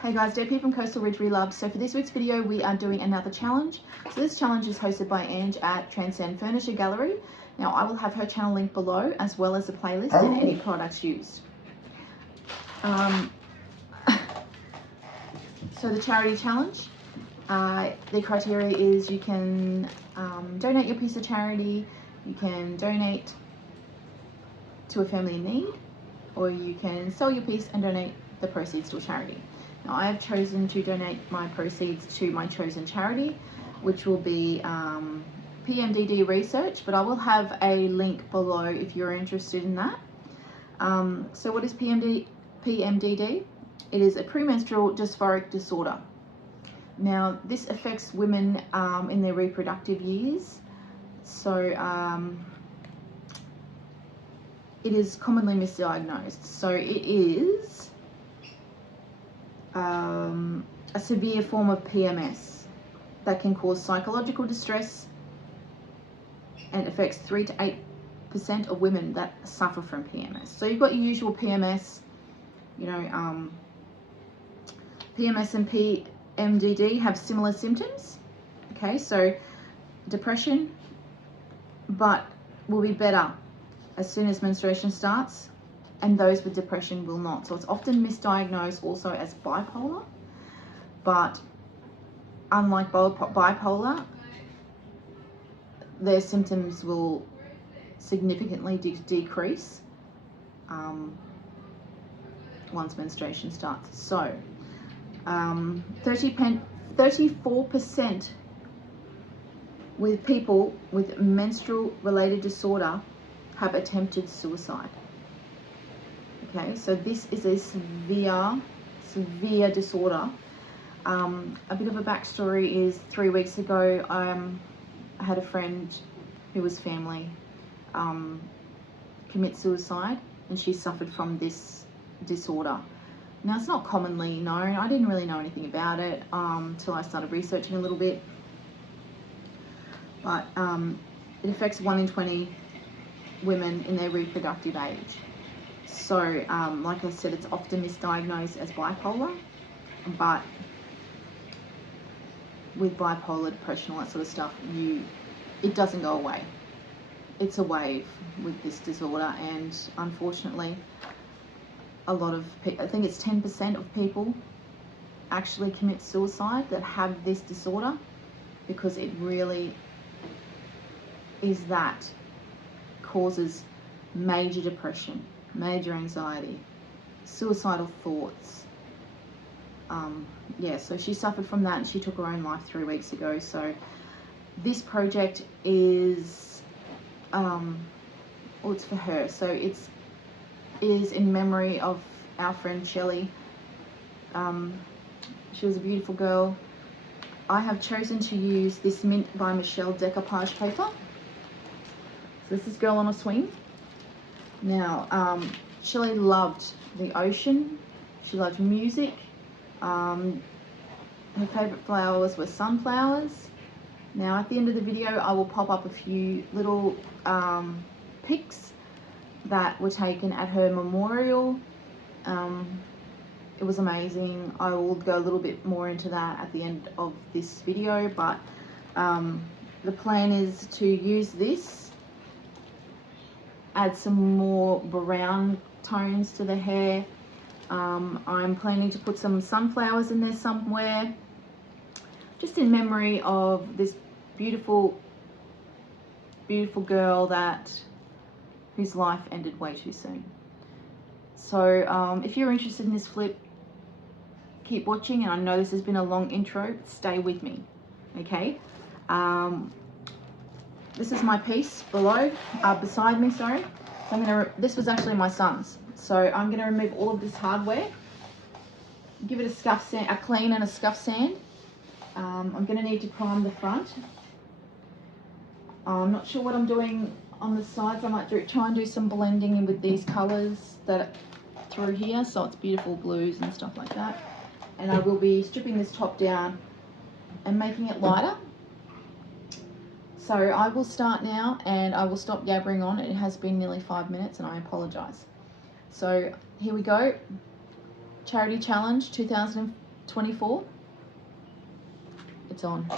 Hey guys, Deb here from Coastal Ridge Reloved. So for this week's video, we are doing another challenge. So this challenge is hosted by Ange at Transcend Furniture Gallery. Now I will have her channel linked below, as well as a playlist and any products used. So the charity challenge, the criteria is you can donate your piece of charity, you can donate to a family in need, or you can sell your piece and donate the proceeds to a charity. Now I have chosen to donate my proceeds to my chosen charity, which will be PMDD research, but I will have a link below if you're interested in that. So what is PMDD? It is a premenstrual dysphoric disorder. Now this affects women in their reproductive years. So it is commonly misdiagnosed. So it is a severe form of PMS that can cause psychological distress and affects 3 to 8% of women that suffer from PMS. So you've got your usual PMS, you know, PMS and PMDD have similar symptoms. Okay, so depression, but will be better as soon as menstruation starts, and those with depression will not. So it's often misdiagnosed also as bipolar, but unlike bipolar, their symptoms will significantly decrease once menstruation starts. So 34% with people with menstrual related disorder have attempted suicide. Okay, so this is a severe disorder. A bit of a backstory is 3 weeks ago, I had a friend who was family commit suicide, and she suffered from this disorder. Now it's not commonly known. I didn't really know anything about it until I started researching a little bit, but it affects 1 in 20 women in their reproductive age. So like I said, it's often misdiagnosed as bipolar, but with bipolar, depression, all that sort of stuff, it doesn't go away. It's a wave with this disorder, and unfortunately a lot of people, I think it's 10% of people actually commit suicide that have this disorder, because it really is that causes major depression, major anxiety, suicidal thoughts. Yeah, so she suffered from that and she took her own life 3 weeks ago. So this project is, well, it's for her. So it is in memory of our friend Shelly. She was a beautiful girl. I have chosen to use this Mint by Michelle decoupage paper. So this is Girl on a Swing. Now, Shelly loved the ocean, she loved music, her favourite flowers were sunflowers. Now at the end of the video I will pop up a few little pics that were taken at her memorial. It was amazing. I will go a little bit more into that at the end of this video, but the plan is to use this, add some more brown tones to the hair. I'm planning to put some sunflowers in there somewhere, just in memory of this beautiful girl whose life ended way too soon. So if you're interested in this flip, keep watching, and I know this has been a long intro, stay with me, okay? This is my piece below, beside me, sorry. So this was actually my son's. So I'm gonna remove all of this hardware, give it a scuff sand, a clean and a scuff sand. I'm gonna need to prime the front. I'm not sure what I'm doing on the sides. I might try and do some blending in with these colors that are through here, so it's beautiful blues and stuff like that. And I will be stripping this top down and making it lighter. So I will start now, and I will stop yabbering on. It has been nearly 5 minutes and I apologize. So here we go. Charity Challenge 2000 24. It's on.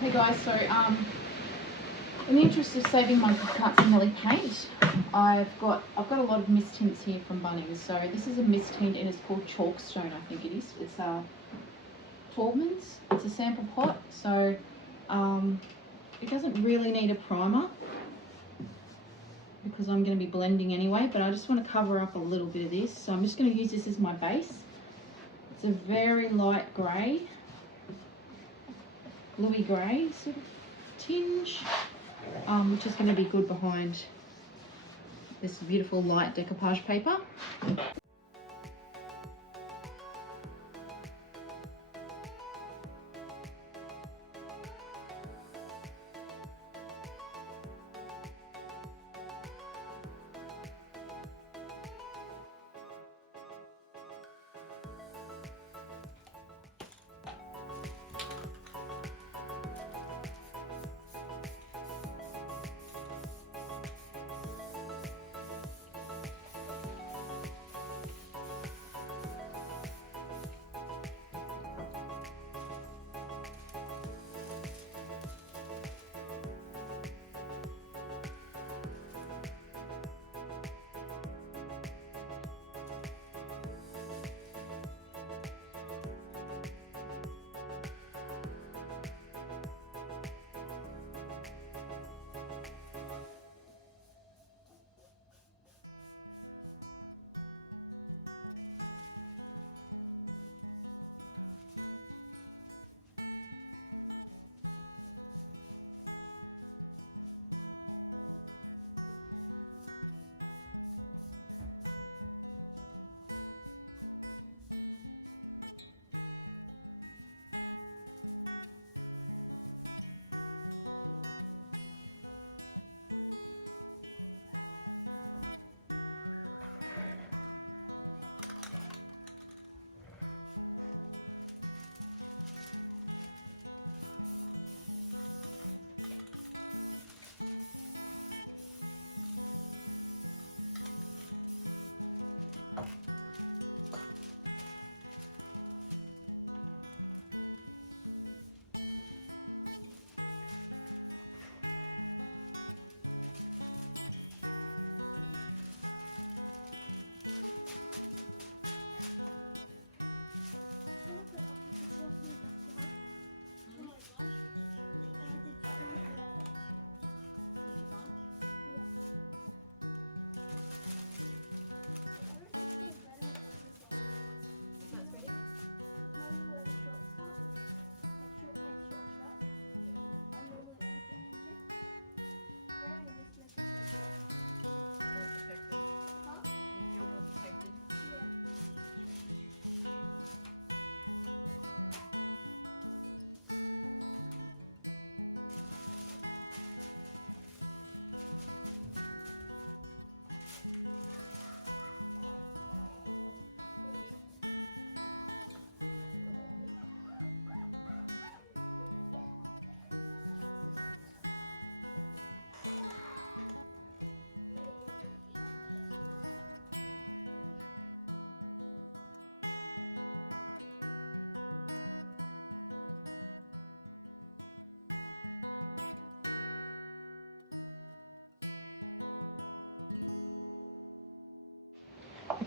Hey guys, so in the interest of saving my good cuts and Millie paint, I've got a lot of mist tints here from Bunnings. So this is a mist tint and it's called Chalkstone, I think it is. It's Taubman's. It's a sample pot, so it doesn't really need a primer because I'm going to be blending anyway, but I just want to cover up a little bit of this. So I'm just going to use this as my base. It's a very light grey, bluey grey sort of tinge, which is going to be good behind this beautiful light decoupage paper.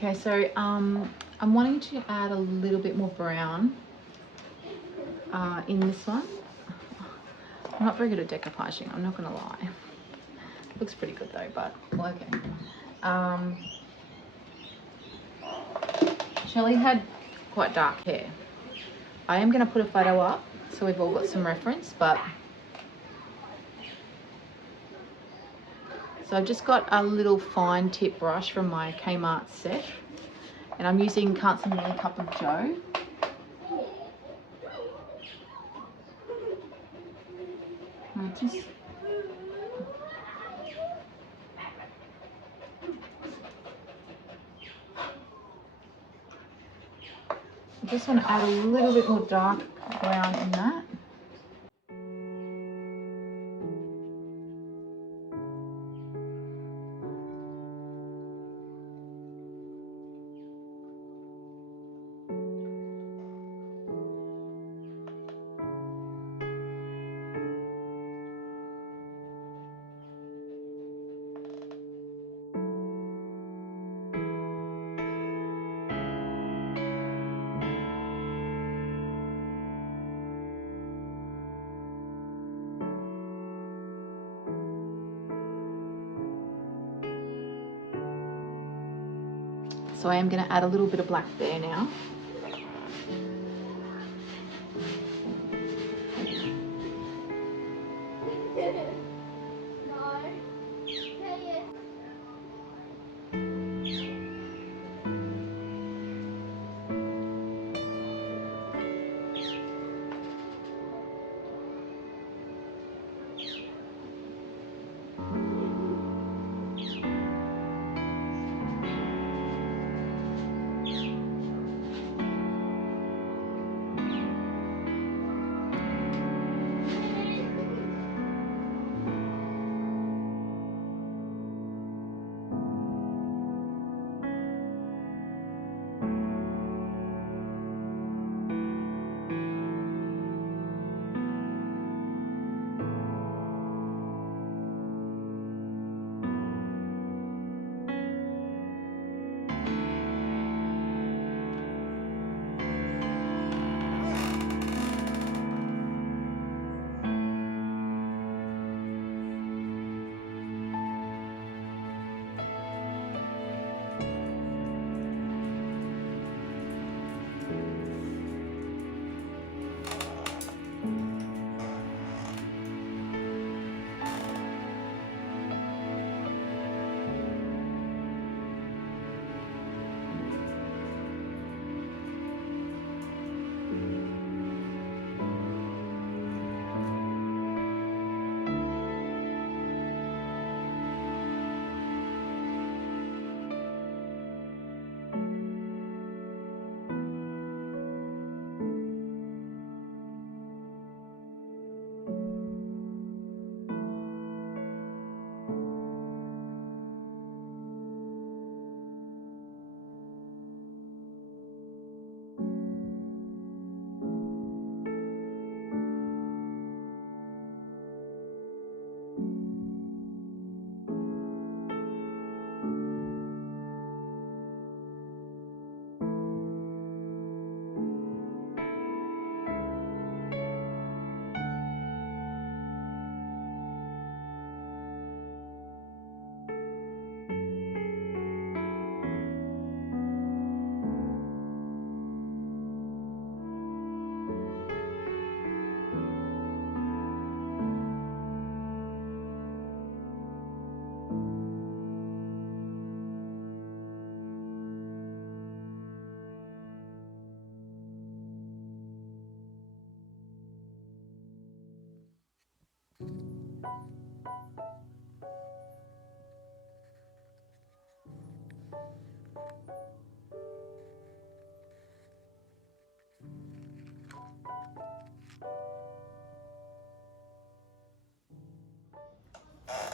Okay, so I'm wanting to add a little bit more brown in this one. I'm not very good at decoupaging, I'm not gonna lie. Looks pretty good though, but well, okay. Shelly had quite dark hair. I am gonna put a photo up so we've all got some reference, but so I've just got a little fine tip brush from my Kmart set, and I'm using Can't See Millie Cup of Joe. I just want to add a little bit more dark brown in that. So I am going to add a little bit of black there now.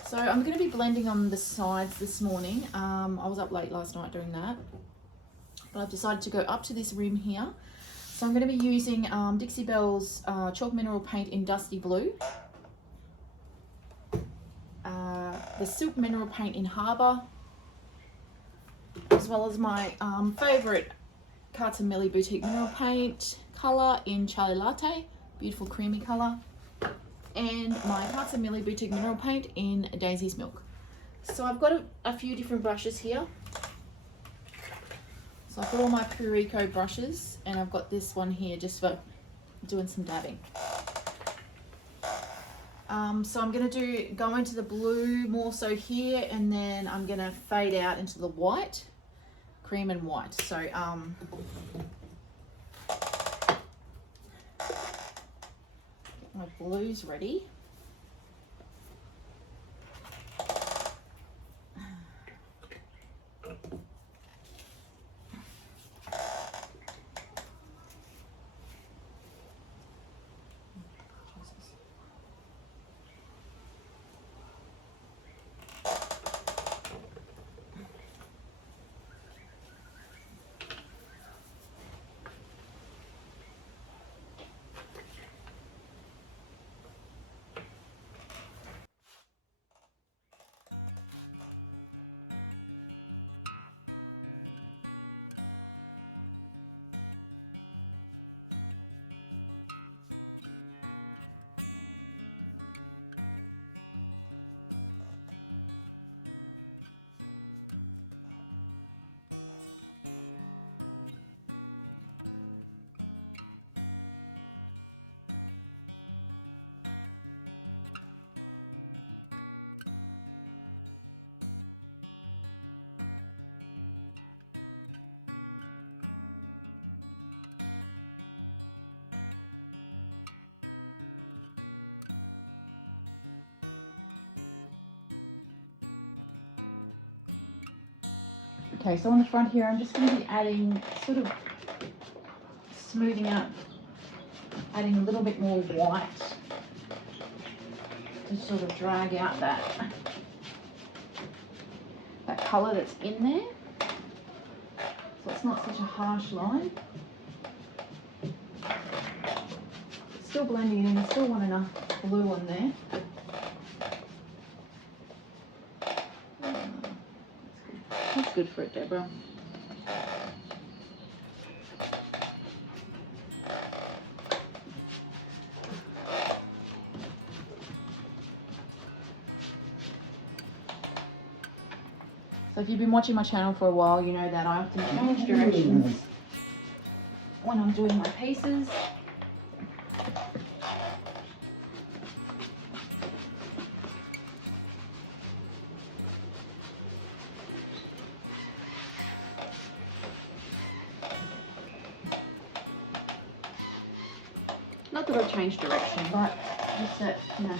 So I'm going to be blending on the sides this morning. I was up late last night doing that, but I've decided to go up to this rim here. So I'm going to be using Dixie Belle's Chalk Mineral Paint in Dusty Blue, the Silk Mineral Paint in Harbour, as well as my favourite Millie Boutique Mineral Paint colour in Charlie Latte, beautiful creamy colour, and my Millie Boutique Mineral Paint in Daisy's Milk. So I've got a few different brushes here. So I've got all my Purico brushes, and I've got this one here just for doing some dabbing. So I'm going to go into the blue more so here, and then I'm going to fade out into the white, cream and white. So get my blues ready. Okay, so on the front here, I'm just going to be adding, sort of smoothing out, adding a little bit more white to sort of drag out that colour that's in there, so it's not such a harsh line. Still blending it in, I still want enough blue on there. That's good for it, Deborah. So if you've been watching my channel for a while, you know that I often change directions when I'm doing my pieces. Not that I've changed direction, but just that, you know.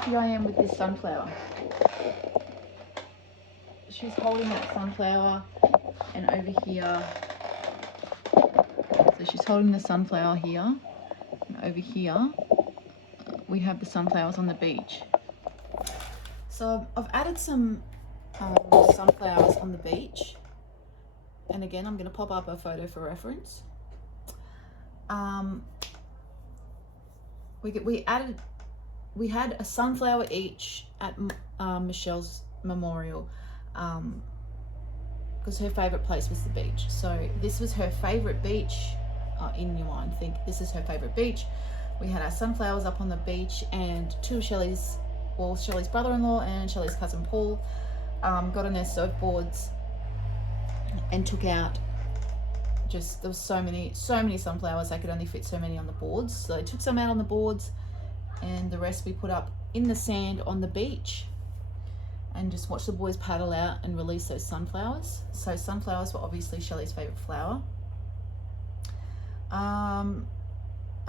happy I am with this sunflower. She's holding that sunflower, and over here, so she's holding the sunflower here, and over here we have the sunflowers on the beach. So I've added some sunflowers on the beach, and again I'm going to pop up a photo for reference. We had a sunflower each at Michelle's memorial, because her favourite place was the beach. So this was her favourite beach. In your mind, think this is her favourite beach. We had our sunflowers up on the beach, and two of Shelly's brother-in-law and Shelly's cousin Paul got on their surfboards and took out, there was so many sunflowers, they could only fit so many on the boards. So they took some out on the boards, and the rest we put up in the sand on the beach, and just watched the boys paddle out and release those sunflowers. So sunflowers were obviously Shelly's favourite flower. I'm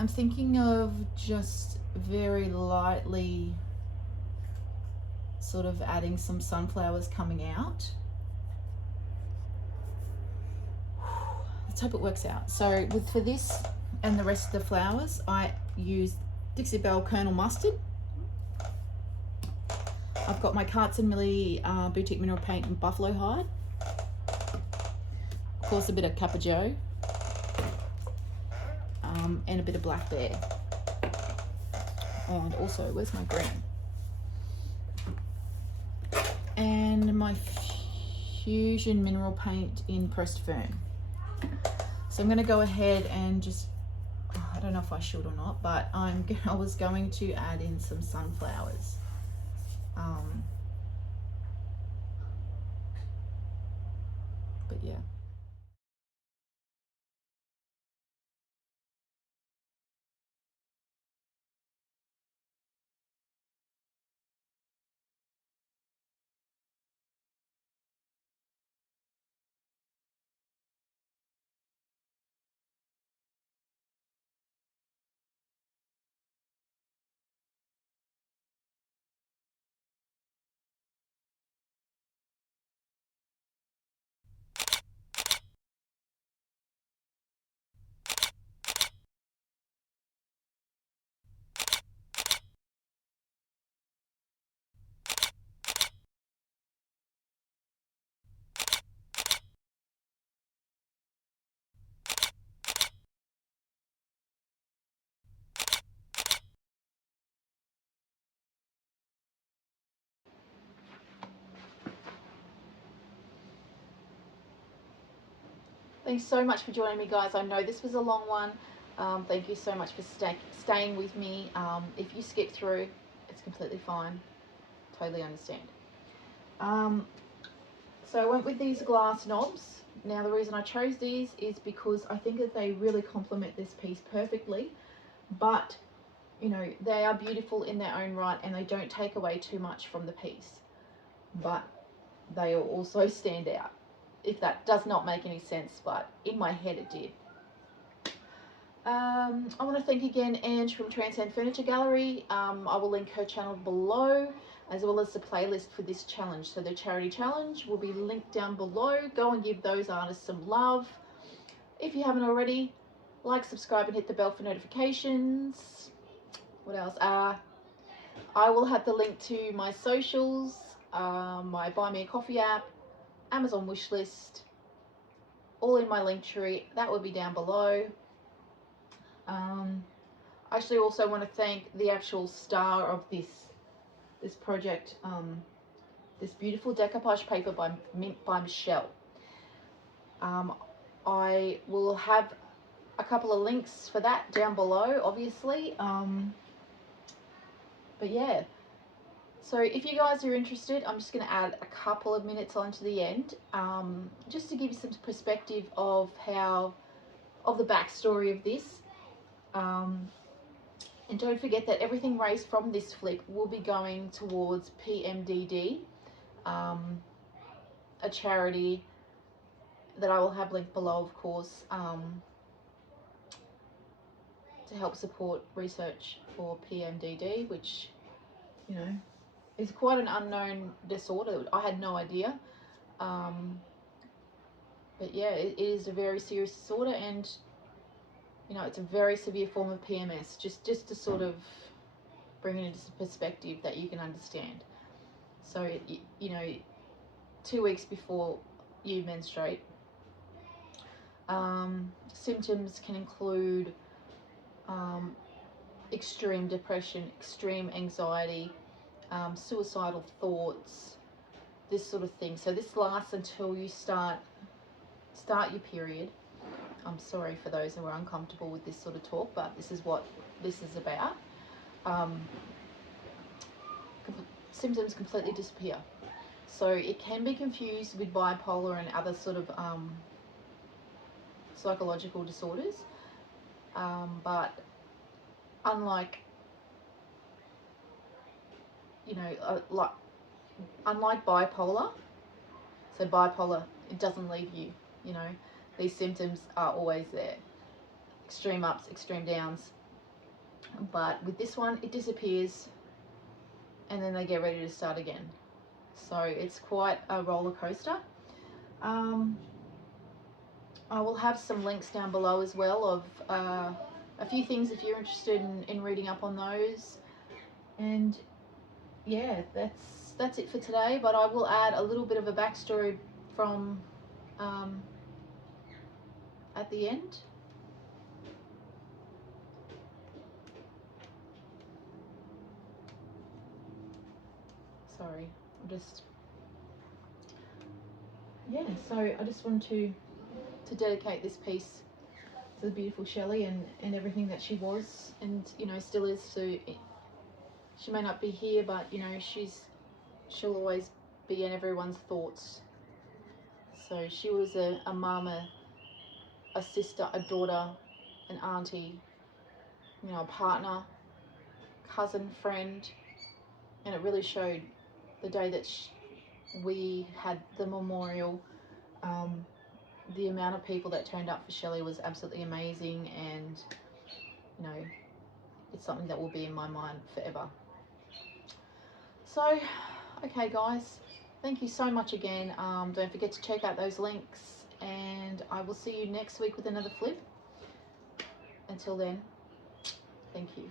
thinking of just very lightly sort of adding some sunflowers coming out. Let's hope it works out. So for this and the rest of the flowers, I used Dixie Belle Kernel Mustard. I've got my Carts and Millie Boutique Mineral Paint in Buffalo Hide. Of course, a bit of Kappa Joe. And a bit of Black Bear. Oh, and also, where's my green? And my Fusion Mineral Paint in Pressed Fern. So I'm going to go ahead and just, I don't know if I should or not, but I was going to add in some sunflowers. But yeah. Thanks so much for joining me, guys. I know this was a long one. Thank you so much for staying with me. If you skip through, it's completely fine. Totally understand. So I went with these glass knobs. Now the reason I chose these is because I think that they really complement this piece perfectly, but you know, they are beautiful in their own right, and they don't take away too much from the piece, but they also stand out. If that does not make any sense, but in my head it did. I want to thank again Ange from Transcend Furniture Gallery. I will link her channel below, as well as the playlist for this challenge. So the charity challenge will be linked down below. Go and give those artists some love. If you haven't already, like, subscribe, and hit the bell for notifications. What else? I will have the link to my socials, my Buy Me a Coffee app, Amazon wishlist, all in my link tree. That will be down below. I actually also want to thank the actual star of this project, this beautiful decoupage paper by Michelle. I will have a couple of links for that down below, obviously. But yeah. So if you guys are interested, I'm just going to add a couple of minutes on to the end, just to give you some perspective of the backstory of this. And don't forget that everything raised from this flip will be going towards PMDD, a charity that I will have linked below, of course, to help support research for PMDD, which, you know, is quite an unknown disorder. I had no idea. But yeah, it is a very serious disorder, and you know, it's a very severe form of PMS, just to sort of bring it into perspective that you can understand. So, you know, 2 weeks before you menstruate, symptoms can include extreme depression, extreme anxiety, suicidal thoughts, this sort of thing. So this lasts until you start your period. I'm sorry for those who are uncomfortable with this sort of talk, but this is what this is about. Symptoms completely disappear. So it can be confused with bipolar and other sort of psychological disorders, but unlike, you know, unlike bipolar, so bipolar, it doesn't leave you, you know, these symptoms are always there, extreme ups, extreme downs, but with this one, it disappears and then they get ready to start again. So it's quite a roller coaster. I will have some links down below as well of a few things if you're interested in reading up on those. And yeah, that's it for today, but I will add a little bit of a backstory from at the end. Sorry, I'm just, yeah, so I just want to dedicate this piece to the beautiful Shelly and everything that she was, and you know, still is. So she may not be here, but you know, she'll always be in everyone's thoughts. So she was a mama, a sister, a daughter, an auntie, you know, a partner, cousin, friend, and it really showed the day that we had the memorial. The amount of people that turned up for Shelly was absolutely amazing, and you know, it's something that will be in my mind forever. So, okay guys, thank you so much again. Don't forget to check out those links, and I will see you next week with another flip. Until then, thank you.